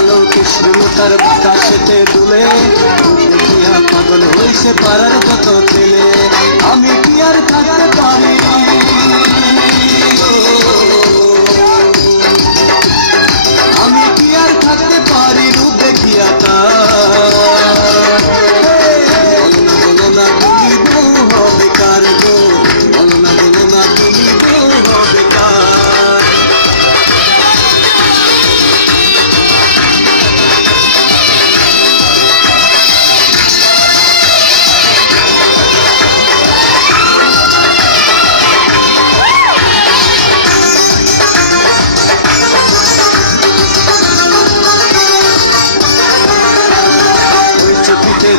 আলো কৃষ্ণতার বাতাসেতে দুলে দেখিয়া পাগল হইছে পাড়ার যত ছেলে আমি কি আর থাকতে পারি আমি কি আর থাকতে পারি রূপ দেখিয়া তার বলো না তুমি বউ হবে কার গো বলো না তুমি বউ হবে কার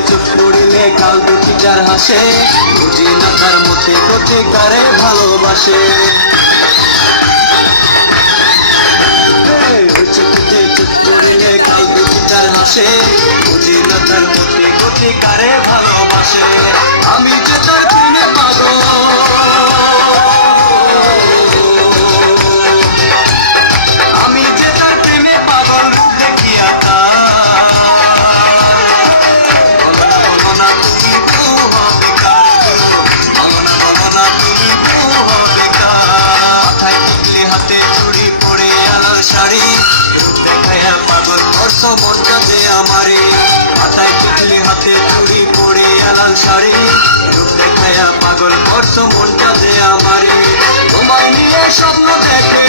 চুপ করিলে কাল দুটি যার হাসে বুঝি না তার মতে গতি কারে ভালোবাসে চুপ করিলে কাল দুটি যার হাসে বুঝি না তার মতে গতি কারে ভালোবাসে আমি যে তার প্রেমে পাগল আমি যে তার প্রেমে পাগল রূপ দেখিয়া শাড়ি রূপ দেখাইয়া পাগল করছো মনটা যে আমারে মাথায় টিকলি হাতে চুড়ি পরে লাল শাড়ি রূপ দেখাইয়া পাগল করছো মনটা যে আমারে তোমায় নিয়ে স্বপ্ন দেখে